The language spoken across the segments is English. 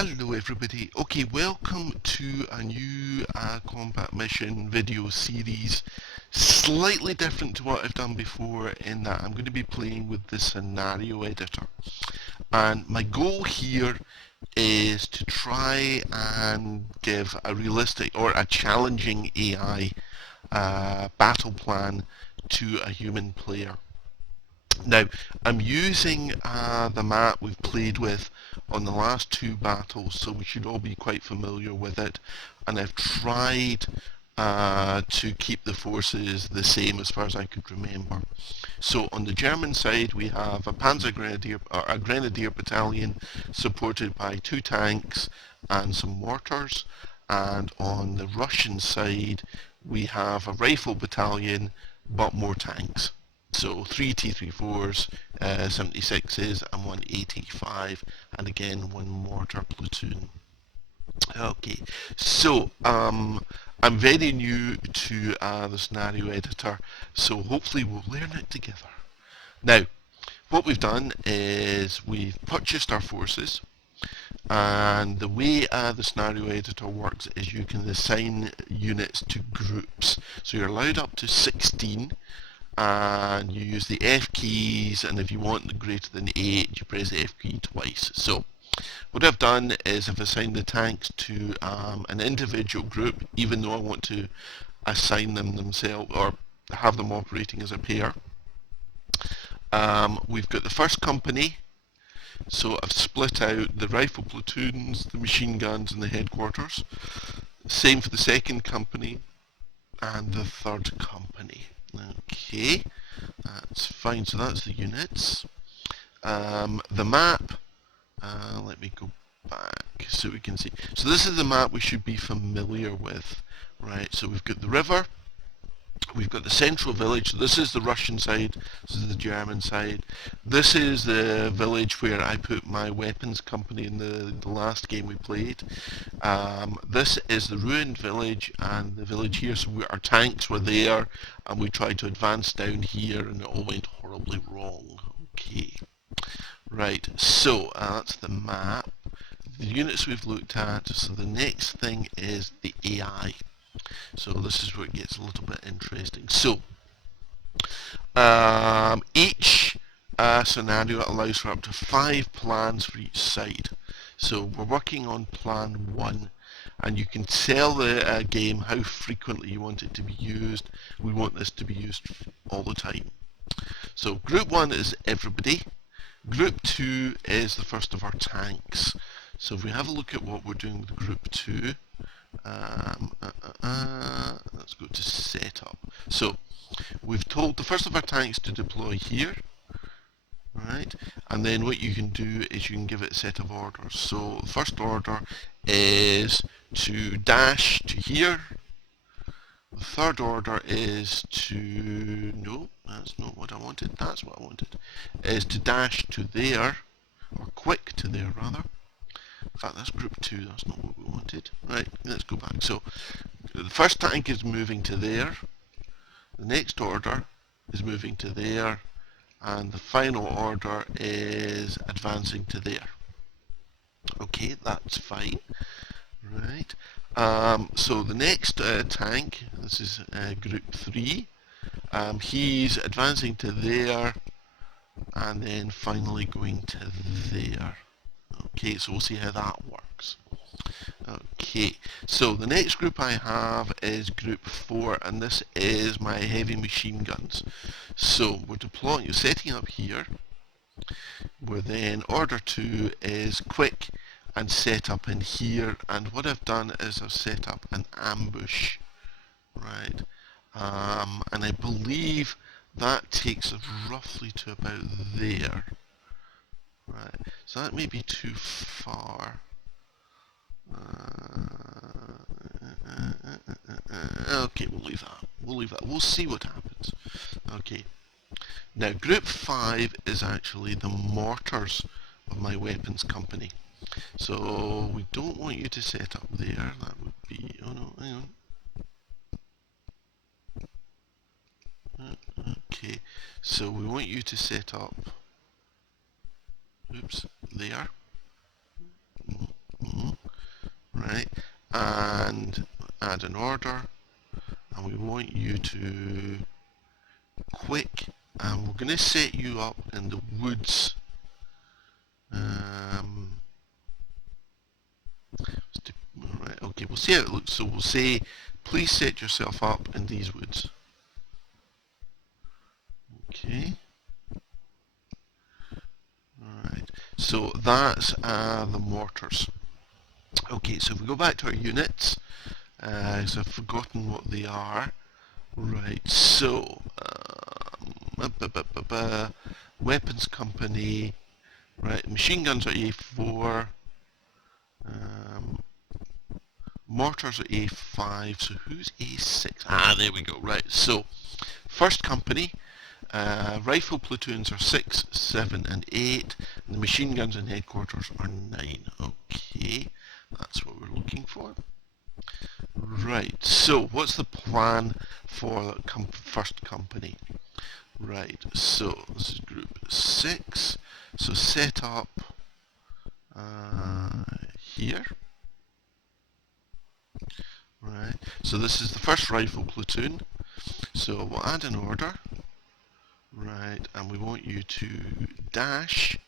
Hello everybody. Okay, welcome to a new combat mission video series. Slightly different to what I've done before in that I'm going to be playing with the scenario editor. And my goal here is to try and give a realistic or a challenging AI battle plan to a human player. Now, I'm using the map we've played with on the last two battles, so we should all be quite familiar with it. And I've tried to keep the forces the same as far as I could remember. So on the German side, we have a Panzer Grenadier, or a Grenadier battalion supported by 2 tanks and some mortars. And on the Russian side, we have a rifle battalion, but more tanks. So 3 T-34s, 76s and 1 AT-5, and again 1 mortar platoon. Okay, so I'm very new to the scenario editor, so hopefully we'll learn it together. Now, what we've done is we've purchased our forces, and the way the scenario editor works is you can assign units to groups. So you're allowed up to 16, and you use the F keys, and if you want greater than 8 you press the F key twice. So what I've done is I've assigned the tanks to an individual group, even though I want to assign them themselves or have them operating as a pair. We've got the first company, so I've split out the rifle platoons, the machine guns and the headquarters. Same for the second company and the third company. Okay, that's fine, so that's the units. The map, let me go back so we can see. So this is the map we should be familiar with, right? So we've got the river, we've got the central village. So this is the Russian side, this is the German side. This is the village where I put my weapons company in the last game we played. This is the ruined village and the village here. So our tanks were there and we tried to advance down here and it all went horribly wrong. Okay. Right, so that's the map. The units we've looked at, so the next thing is the AI. So this is where it gets a little bit interesting. So, each scenario allows for up to 5 plans for each side. So we're working on plan 1, and you can tell the game how frequently you want it to be used. We want this to be used all the time. So group 1 is everybody. Group 2 is the first of our tanks. So if we have a look at what we're doing with group 2, let's go to setup. So we've told the first of our tanks to deploy here, right? And then what you can do is you can give it a set of orders. So the first order is to dash to here. The third order is to, no, that's not what I wanted, that's what I wanted, is to dash to there, or quick to there rather. In fact, that's group 2, that's not what we wanted. Right, let's go back. So, the first tank is moving to there, the next order is moving to there, and the final order is advancing to there. Okay, that's fine. Right. So the next tank, this is group 3, he's advancing to there and then finally going to there. Okay, so we'll see how that works. Okay, so the next group I have is group 4, and this is my heavy machine guns. So we're deploying, you're setting up here, where then order 2 is quick and set up in here, and what I've done is I've set up an ambush, right, and I believe that takes us roughly to about there, right, so that may be too far. Okay, we'll leave that, we'll see what happens. Okay, now group 5 is actually the mortars of my weapons company. So we don't want you to set up there, that would be, oh no, hang on. Okay, so we want you to set up, oops, there. right? And add an order, and we want you to quick, and we're going to set you up in the woods. Right, okay, we'll see how it looks. So we'll say, please set yourself up in these woods. Okay. Right. So that's the mortars. Okay, so if we go back to our units, so I've forgotten what they are. Right, so weapons company. Right, machine guns are A4. Um, mortars are A5. So who's A6? Ah, there we go. Right, so first company. Rifle platoons are 6, 7 and 8, and the machine guns and headquarters are 9. Okay, that's what we're looking for. Right, so what's the plan for the first company? Right, so this is group 6, so set up here. Right, so this is the first rifle platoon, so we'll add an order. Right, and we want you to dash,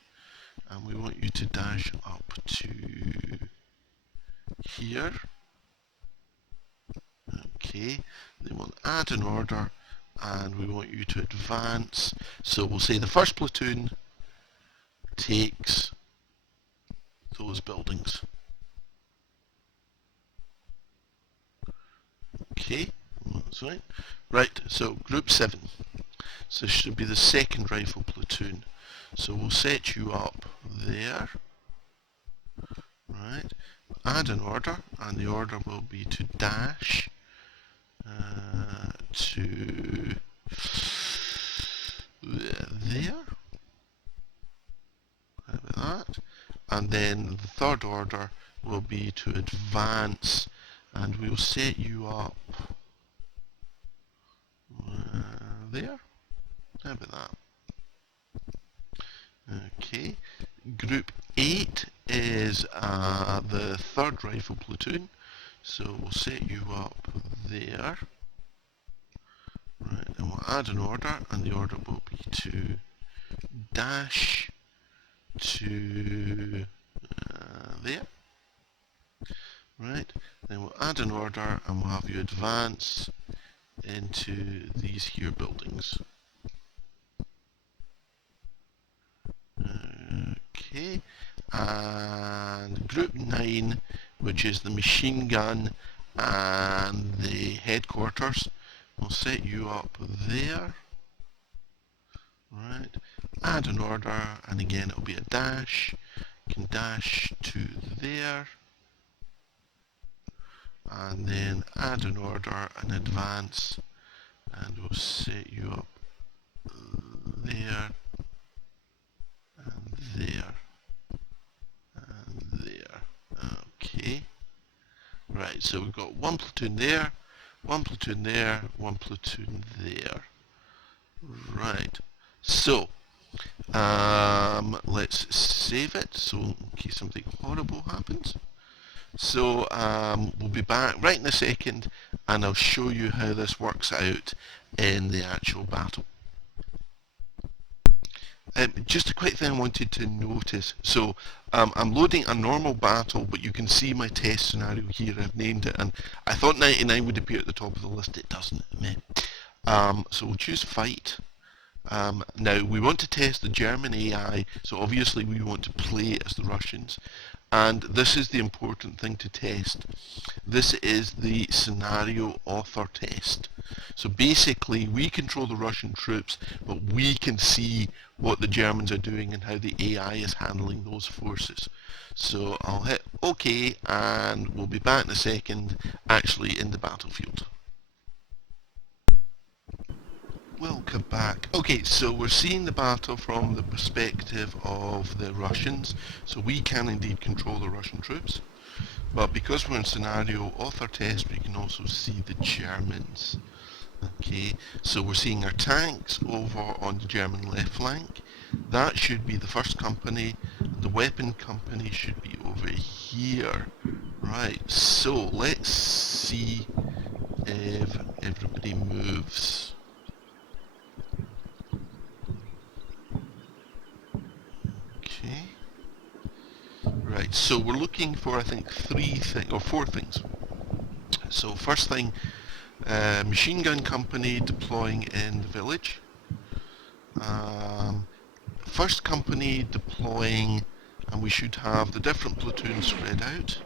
and we want you to dash up to here. Okay, then we'll add an order, and we want you to advance. So we'll say the first platoon takes those buildings. Okay, that's right. Right, so group 7. So this should be the second rifle platoon. So we'll set you up there. Right, add an order, and the order will be to dash to there. How about that? And then the third order will be to advance, and we'll set you up there. How about that? Okay. Group 8 is the third rifle platoon, so we'll set you up there. Right, and we'll add an order, and the order will be to dash to there. Right, then we'll add an order, and we'll have you advance into these here buildings. Okay, and group 9, which is the machine gun and the headquarters, we'll set you up there. Right, add an order, and again it'll be a dash. You can dash to there, and then add an order and advance, and we'll set you up there, and there, and there. Okay. Right, so we've got one platoon there, one platoon there, one platoon there. Right, so let's save it, so in case something horrible happens. So we'll be back right in a second, and I'll show you how this works out in the actual battle. Just a quick thing I wanted to notice. So I'm loading a normal battle, but you can see my test scenario here. I've named it, and I thought 99 would appear at the top of the list. It doesn't. So we'll choose fight. Now we want to test the German AI, so obviously we want to play as the Russians. And this is the important thing to test. This is the scenario author test. So basically we control the Russian troops, but we can see what the Germans are doing and how the AI is handling those forces. So I'll hit OK, and we'll be back in a second, actually in the battlefield. Welcome back. Okay, so we're seeing the battle from the perspective of the Russians. So we can indeed control the Russian troops. But because we're in scenario author test, we can also see the Germans. Okay, so we're seeing our tanks over on the German left flank. That should be the first company. The weapon company should be over here. Right, so let's see if everybody moves. Okay. Right, so we're looking for, I think, four things. So first thing, machine gun company deploying in the village. First company deploying, and we should have the different platoons spread out.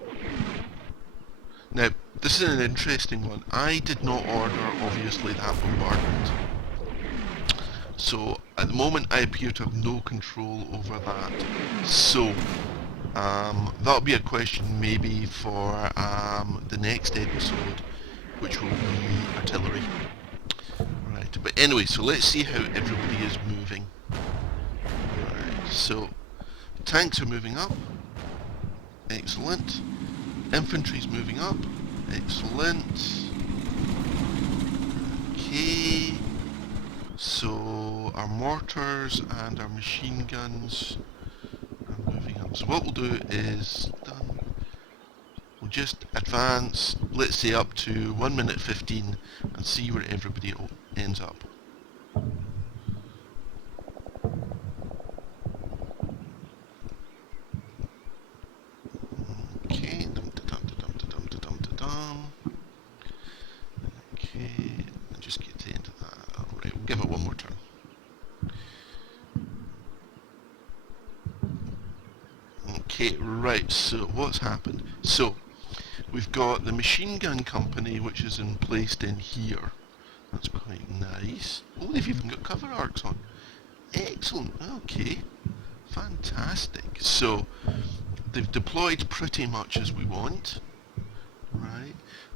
Now, this is an interesting one. I did not order, obviously, that bombardment. So, at the moment, I appear to have no control over that. So, that'll be a question maybe for the next episode, which will be artillery. Right, but anyway, so let's see how everybody is moving. Right, so tanks are moving up. Excellent. Infantry's moving up. Excellent. Okay. So our mortars and our machine guns are moving up. So what we'll do is we'll just advance, let's say up to 1 minute 15 and see where everybody ends up. Okay, okay, and just get to the end of that. Alright, we'll give it one more turn. Okay, right, so what's happened? So, we've got the machine gun company, which is placed in here. That's quite nice. Oh, they've even got cover arcs on. Excellent, okay. Fantastic. So, they've deployed pretty much as we want. Right.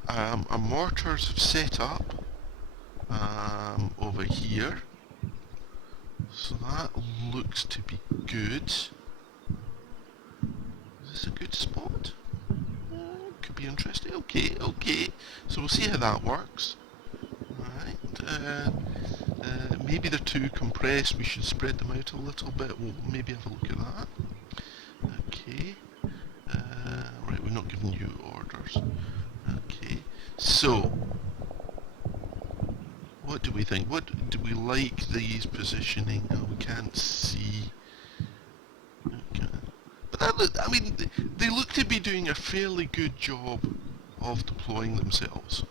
Our mortars have set up over here. So that looks to be good. Is this a good spot? Could be interesting. Okay, okay. So we'll see how that works. Right. Maybe they're too compressed. We should spread them out a little bit. We'll maybe have a look at that. Okay. Right, we're not giving you orders. Okay. So, what do we think? What do we like these positioning? Oh, we can't see. Okay. But that look, I mean, they look to be doing a fairly good job of deploying themselves.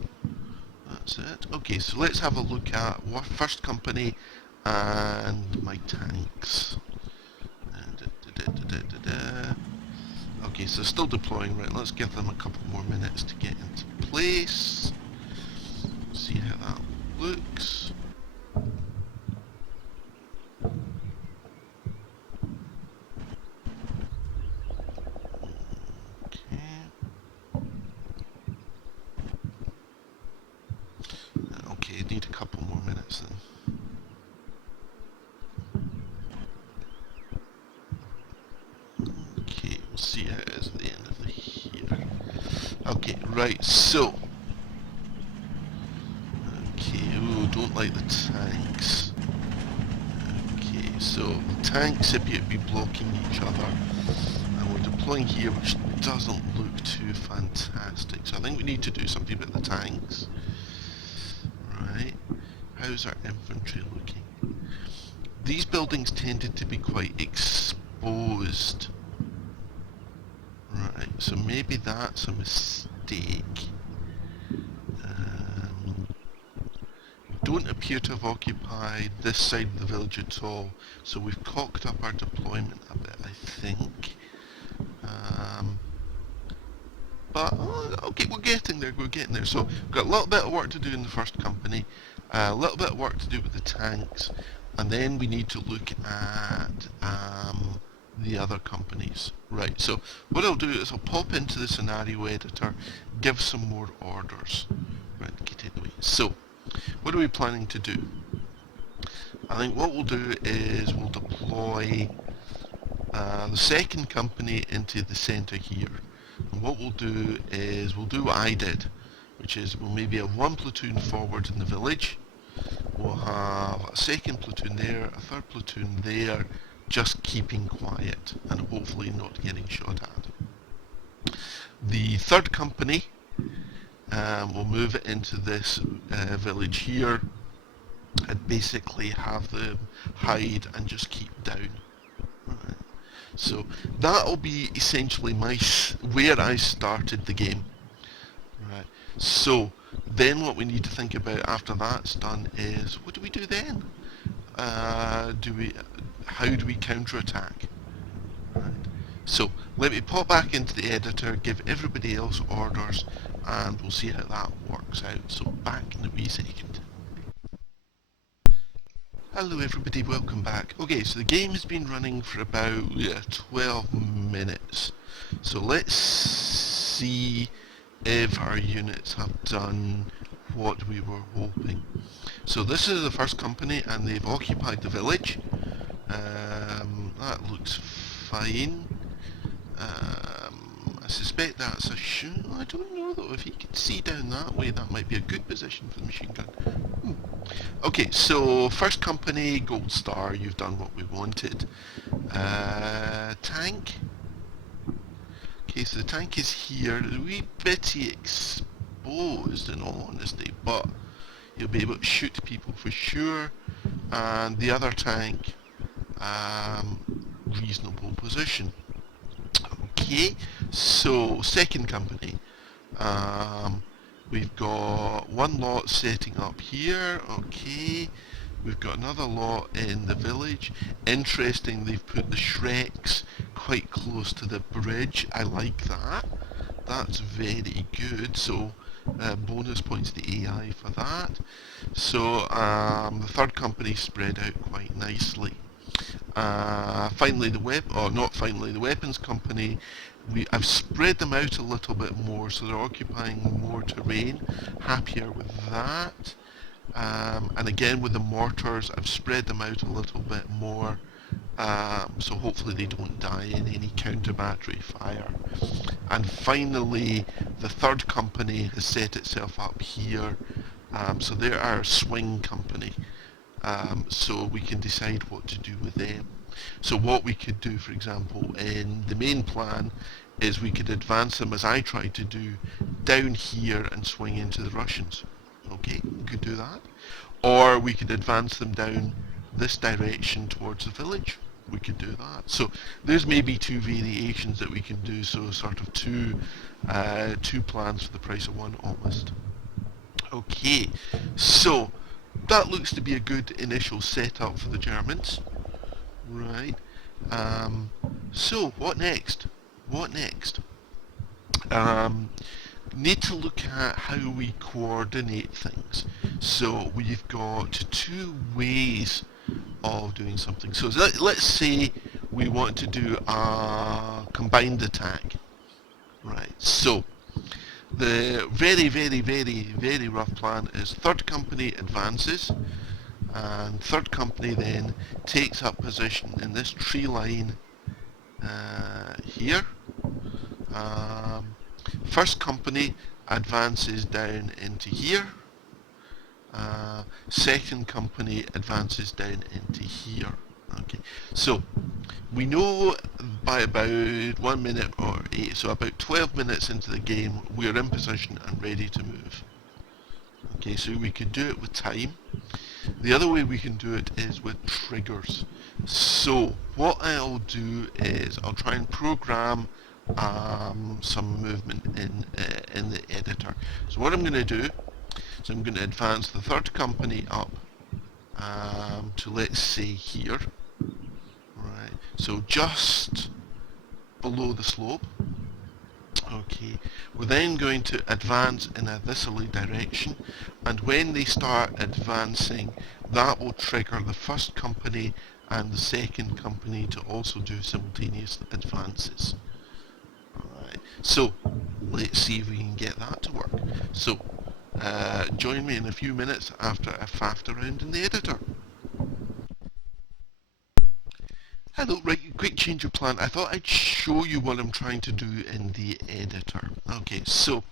That's it. Okay, so let's have a look at first company and my tanks. Okay, so still deploying, right, let's give them a couple more minutes to get into place. See how that looks. Okay, need a couple more minutes then. Okay, we'll see how it is at the end of the here. Okay, right, so. Okay, ooh, don't like the tanks. Okay, so the tanks appear to be blocking each other. And we're deploying here, which doesn't look too fantastic. So I think we need to do something about the tanks. Right, how's our infantry looking? These buildings tended to be quite exposed. Right, so maybe that's a mistake. We don't appear to have occupied this side of the village at all, so we've cocked up our deployment a bit, I think. But, okay, we're getting there, So, we've got a little bit of work to do in the first company, a little bit of work to do with the tanks, and then we need to look at the other companies. Right, so what I'll do is I'll pop into the scenario editor, give some more orders. Right, get it away. So, what are we planning to do? I think what we'll do is we'll deploy the second company into the centre here. And what we'll do is we'll do what I did, which is we'll maybe have one platoon forward in the village, we'll have a second platoon there, a third platoon there, just keeping quiet and hopefully not getting shot at. The third company, we'll move it into this village here and basically have them hide and just keep down. Right. So that'll be essentially where I started the game. Right. So then what we need to think about after that's done is, what do we do then? How do we counterattack? Right. So let me pop back into the editor, give everybody else orders, and we'll see how that works out. So back in a wee second. Hello everybody, welcome back. Okay, so the game has been running for about 12 minutes. So let's see if our units have done what we were hoping. So this is the first company and they've occupied the village. That looks fine. I suspect that's a shoot. I don't know though, if he can see down that way that might be a good position for the machine gun. Okay, so first company, gold star, you've done what we wanted. Tank. Okay, so the tank is here, a wee bitty exposed in all honesty, but you'll be able to shoot people for sure. And the other tank, reasonable position. Okay, so second company. We've got one lot setting up here, okay. We've got another lot in the village. Interesting, they've put the Shreks quite close to the bridge. I like that. That's very good. So bonus points to AI for that. So the third company spread out quite nicely. Finally, the weapons company. I've spread them out a little bit more, so they're occupying more terrain. Happier with that. And again, with the mortars, I've spread them out a little bit more, so hopefully they don't die in any counter battery fire. And finally, the third company has set itself up here, so they're our swing company. So we can decide what to do with them. So what we could do, for example, in the main plan, is we could advance them, as I tried to do, down here and swing into the Russians. Okay, we could do that. Or we could advance them down this direction towards the village. We could do that. So there's maybe two variations that we can do, so sort of two plans for the price of one almost. Okay, so that looks to be a good initial setup for the Germans. Right. So what next? What next? Need to look at how we coordinate things. So we've got two ways of doing something. So let's say we want to do a combined attack. Right. So the very rough plan is third company advances, and third company then takes up position in this tree line here. First company advances down into here. Second company advances down into here. Okay, so we know by about 1 minute or 8, so about 12 minutes into the game, we're in position and ready to move. Okay, so we could do it with time. The other way we can do it is with triggers. So what I'll do is I'll try and program some movement in the editor. So what I'm going to do is I'm going to advance the third company up to, let's say, here. Right. So just below the slope. Okay, we're then going to advance in a this'ly direction, and when they start advancing, that will trigger the first company and the second company to also do simultaneous advances. Alright, so let's see if we can get that to work. So join me in a few minutes after I've faffed around in the editor. Hello, right, quick change of plan. I thought I'd show you what I'm trying to do in the editor. Okay, so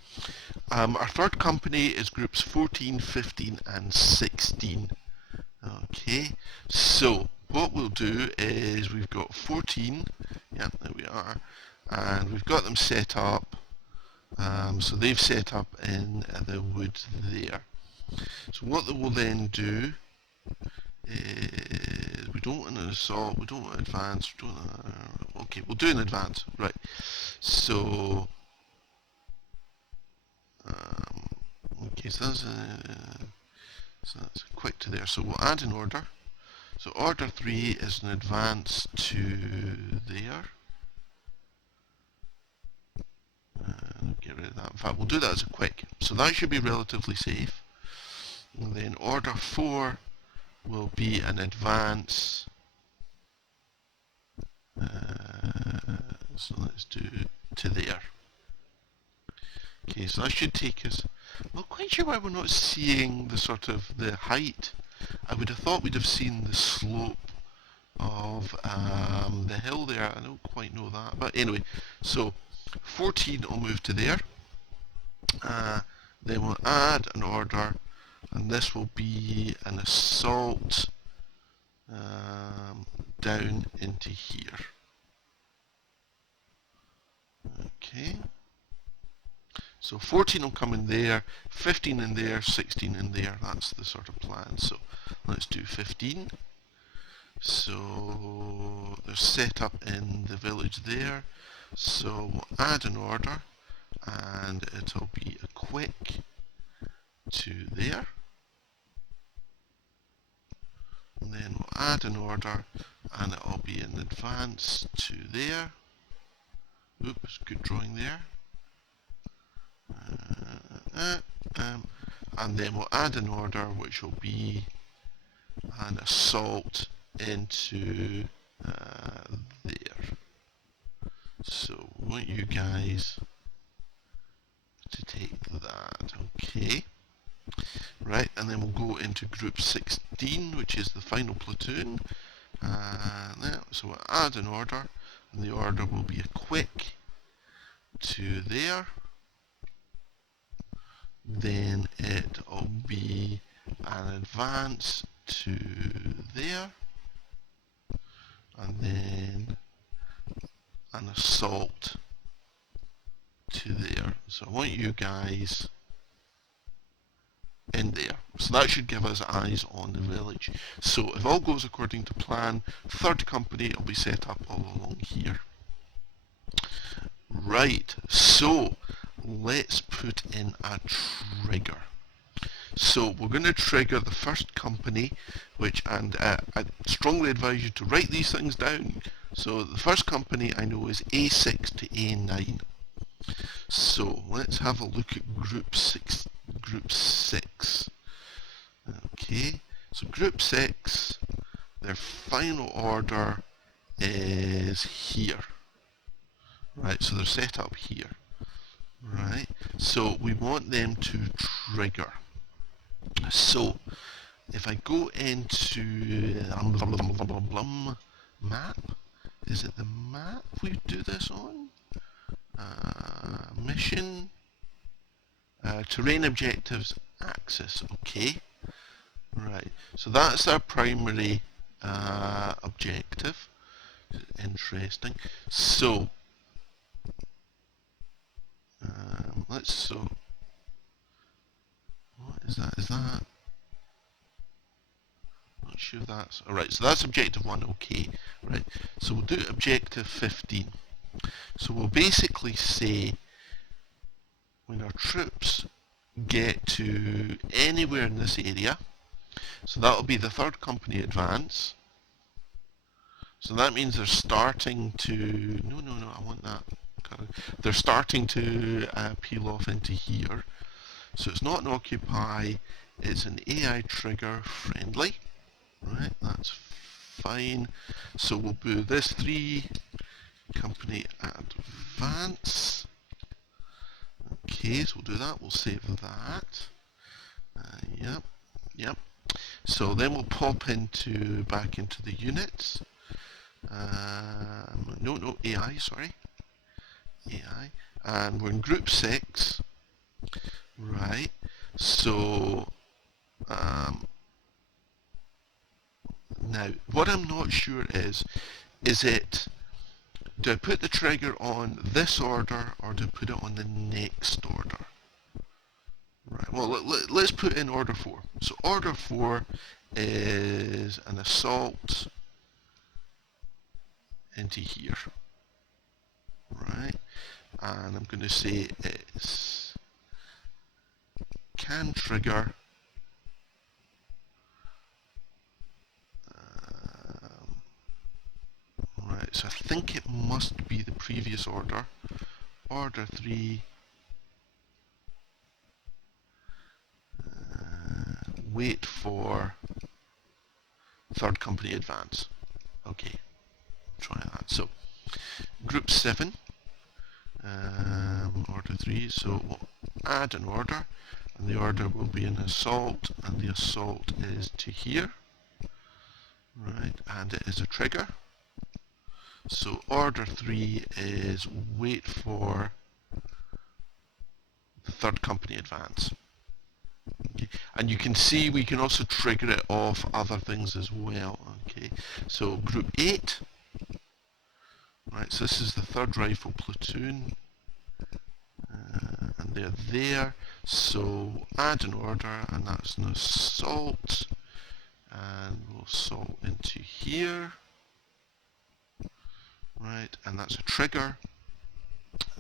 our third company is groups 14, 15 and 16. Okay, so what we'll do is we've got 14, yeah, there we are, and we've got them set up. So they've set up in the wood there. So what they will then do is, we don't want an assault, we don't want advance, we don't okay, we'll do an advance, right. So, okay, so that's quick to there. So we'll add an order. So order 3 is an advance to there. Get rid of that. In fact, we'll do that as a quick. So that should be relatively safe. And then order 4 will be an advance. So let's do to there. Okay, so that should take us. I'm not quite sure why we're not seeing the sort of the height. I would have thought we'd have seen the slope of the hill there. I don't quite know that, but anyway. So 14 will move to there. Then we'll add an order, and this will be an assault down into here. Okay. So 14 will come in there, 15 in there, 16 in there. That's the sort of plan. So let's do 15. So they're set up in the village there. So we'll add an order, and it'll be a quick to there. And then we'll add an order, and it'll be an advance to there. Oops, good drawing there. And then we'll add an order, which will be an assault into there. So we want you guys to take that, okay. Right, and then we'll go into group 16, which is the final platoon. So we'll add an order, and the order will be a quick to there. Then it'll be an advance to there, and then an assault to there. So I want you guys in there. So that should give us eyes on the village. So if all goes according to plan, third company will be set up all along here. Right, so let's put in a trigger. So we're going to trigger the first company, and I strongly advise you to write these things down. So the first company I know is A6 to A9. So let's have a look at group 6. Okay, so group 6, their final order is here. Right, so they're set up here. Right, so we want them to trigger. So if I go into map, is it the map we do this on? Mission, terrain objectives, axis, okay. Right, so that's our primary objective. Interesting. So what is that? Is that? Not sure if that's alright. So that's objective 1, okay. Right. So we'll do objective 15. So we'll basically say when our troops get to anywhere in this area, so that'll be the third company advance. So that means they're starting to, no, I want that. They're starting to peel off into here. So it's not an occupy, it's an AI trigger friendly. Right, that's fine. So we'll do this 3 company advance. Okay, so we'll do that, we'll save that. Yep. So then we'll pop back into the units. No, AI, sorry. AI. And we're in group 6. Right. So, now, what I'm not sure is it do I put the trigger on this order or do I put it on the next order? Right, well, let's put in order 4. So order 4 is an assault into here, right? And I'm going to say it's can trigger right, so I think it must be the previous order. Order 3 wait for third company advance. Okay, try that. So group 7 order 3, so we'll add an order, and the order will be an assault, and the assault is to here, right, and it is a trigger. So order 3 is wait for the third company advance. Okay. And you can see we can also trigger it off other things as well. Okay, so group 8, right, so this is the 3rd Rifle Platoon, and they're there, so add an order, and that's an assault, and we'll assault into here, right, and that's a trigger,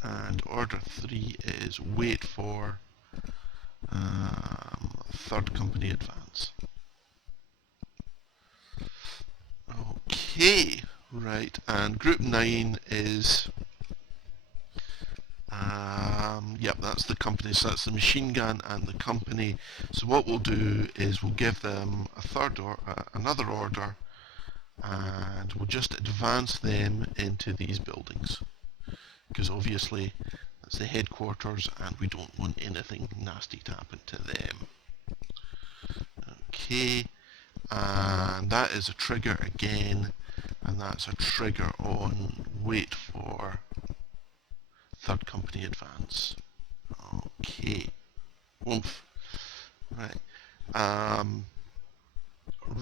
and order 3 is wait for third company advance. Okay, right, and group 9 is yep, that's the company, so that's the machine gun and the company. So what we'll do is we'll give them a another order, and we'll just advance them into these buildings, because obviously that's the headquarters and we don't want anything nasty to happen to them. Okay, and that is a trigger again, and that's a trigger on wait for third company advance. Okay. Oomph. Right.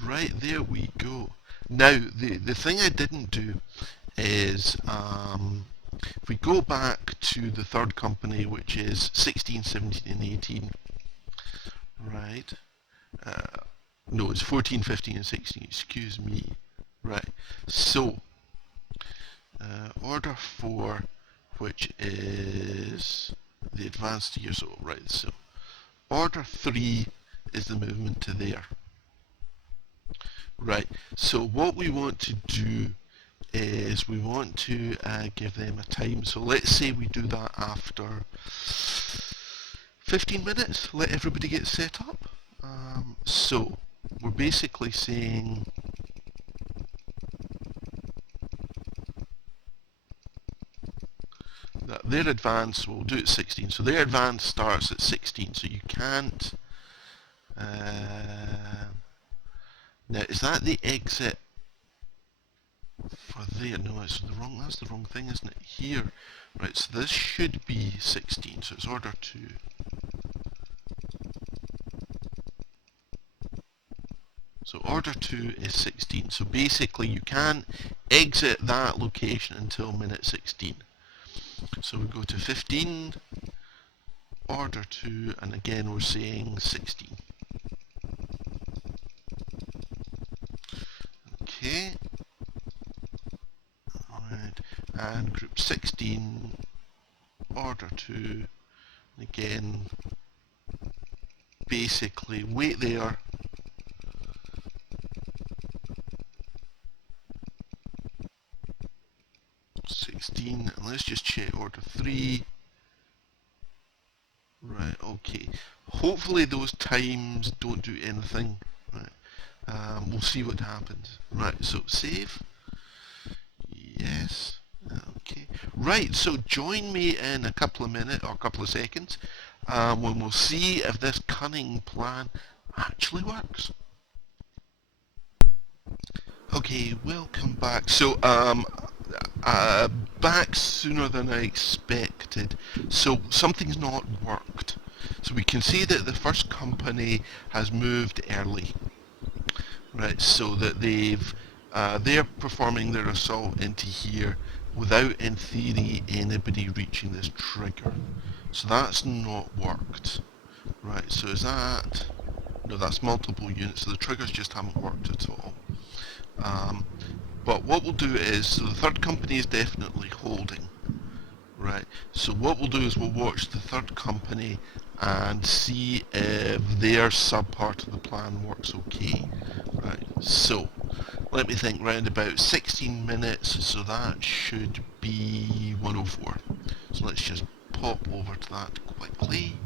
Right, there we go. Now, the thing I didn't do is, if we go back to the third company, which is 16, 17, and 18, right, no, it's 14, 15, and 16, excuse me. Right, so, order 4, which is the advanced years old, right, so order 3 is the movement to there. Right, so what we want to do is we want to give them a time. So let's say we do that after 15 minutes, let everybody get set up. So we're basically saying that their advance, we'll do it 16, so their advance starts at 16, so you can't, now is that the exit for there? No, it's the wrong, that's the wrong thing, isn't it? Here, right, so this should be 16, so it's order 2. So order 2 is 16, so basically you can't exit that location until minute 16. So we go to 15, order 2, and again we're saying 16. Okay, alright, and group 16, order 2, and again, basically wait there, and let's just check order 3. Right, okay. Hopefully those times don't do anything. Right. We'll see what happens. Right, so save. Yes. Okay. Right, so join me in a couple of minutes or a couple of seconds when we'll see if this cunning plan actually works. Okay, welcome back. So, back sooner than I expected. So, something's not worked. So we can see that the first company has moved early. Right, so that they're performing their assault into here. without, in theory, anybody reaching this trigger. So that's not worked. Right, so is that... No, that's multiple units, so the triggers just haven't worked at all. But what we'll do is, so the third company is definitely holding. Right, so what we'll do is we'll watch the third company and see if their sub-part of the plan works okay. Right, so let me think, round about 16 minutes, so that should be 104. So let's just pop over to that quickly.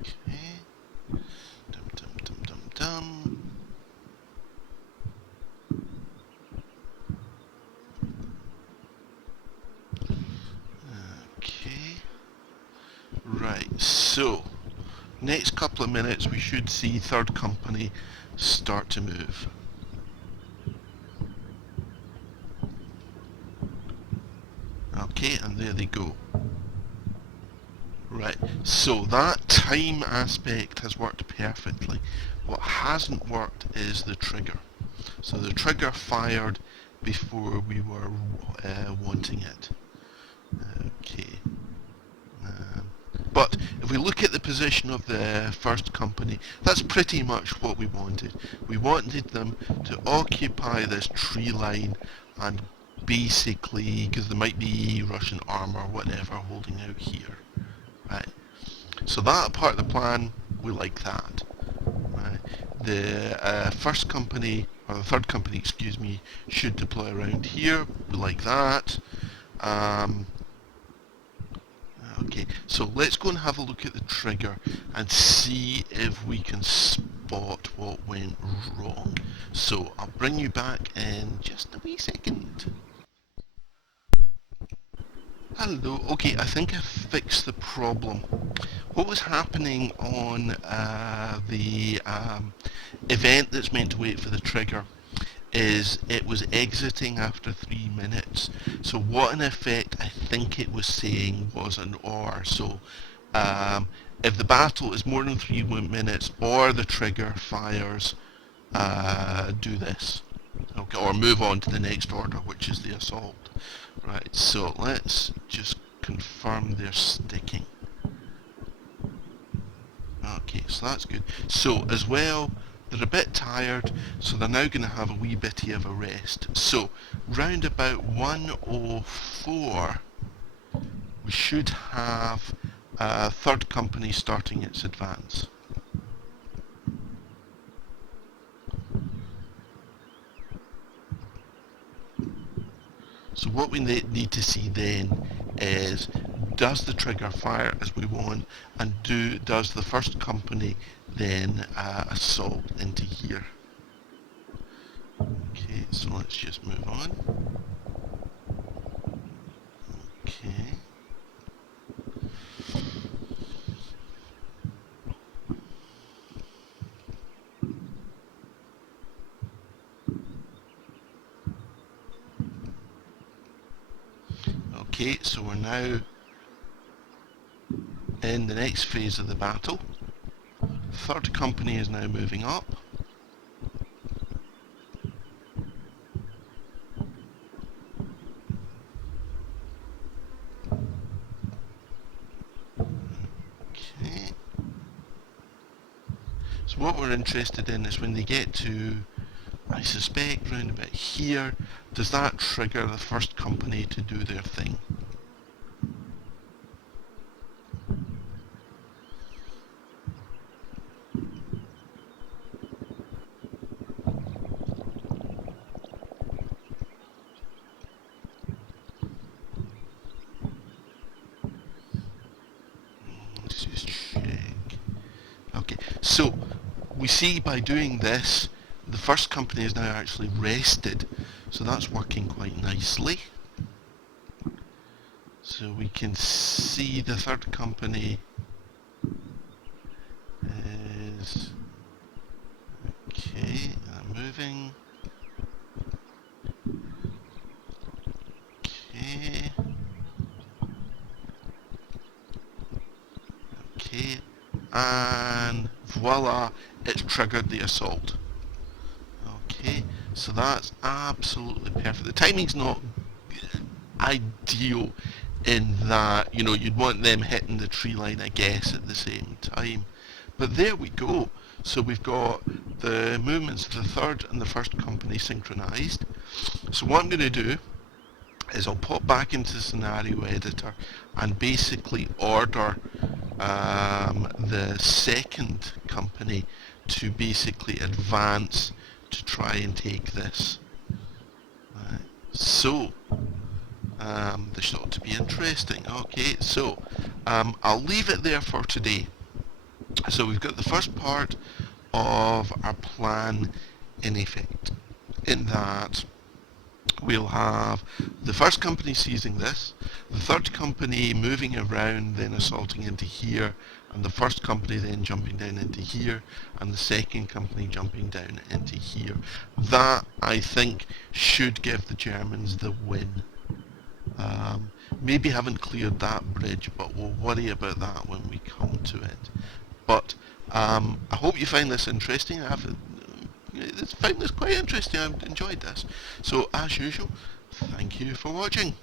Okay. Dum dum dum dum dum. Okay. Right, so next couple of minutes we should see third company start to move. Okay, and there they go. Right, so that time aspect has worked perfectly. What hasn't worked is the trigger. So the trigger fired before we were wanting it. Okay. But if we look at the position of the first company, that's pretty much what we wanted. We wanted them to occupy this tree line and basically, because there might be Russian armour or whatever holding out here. Right. So that part of the plan, we like that. Right. The first company, or the third company, excuse me, should deploy around here. We like that. Okay, so let's go and have a look at the trigger and see if we can spot what went wrong. So I'll bring you back in just a wee second. Hello, okay, I think I fixed the problem. What was happening on the event that's meant to wait for the trigger is it was exiting after 3 minutes. So what in effect I think it was saying was an OR. So if the battle is more than 3 minutes or the trigger fires, do this. Okay, or move on to the next order, which is the assault. Right, so let's just confirm they're sticking. Okay, so that's good. So as well, they're a bit tired, so they're now going to have a wee bitty of a rest. So round about 104, we should have third company starting its advance. So what we need to see then is, does the trigger fire as we want, and does the first company then assault into here? Okay, so let's just move on. Okay. Okay, so we're now in the next phase of the battle. Third company is now moving up. Okay. So what we're interested in is when they get to, I suspect, round about here, does that trigger the first company to do their thing? Let's just check. Okay, so we see by doing this, the first company is now actually rested, so that's working quite nicely. So we can see the third company is okay, moving. Okay. Okay. And voila, it's triggered the assault. Okay, so that's absolutely perfect. The timing's not ideal in that, you'd want them hitting the tree line, I guess, at the same time. But there we go. So we've got the movements of the third and the first company synchronized. So what I'm going to do is I'll pop back into the scenario editor and basically order the second company to basically advance to try and take this. Right. So this ought to be interesting. Okay, so I'll leave it there for today. So we've got the first part of our plan in effect, in that we'll have the first company seizing this, the third company moving around, then assaulting into here, and the first company then jumping down into here, and the second company jumping down into here. That, I think, should give the Germans the win. Maybe haven't cleared that bridge, but we'll worry about that when we come to it. But I hope you find this interesting. I found this quite interesting. I've enjoyed this. So, as usual, thank you for watching.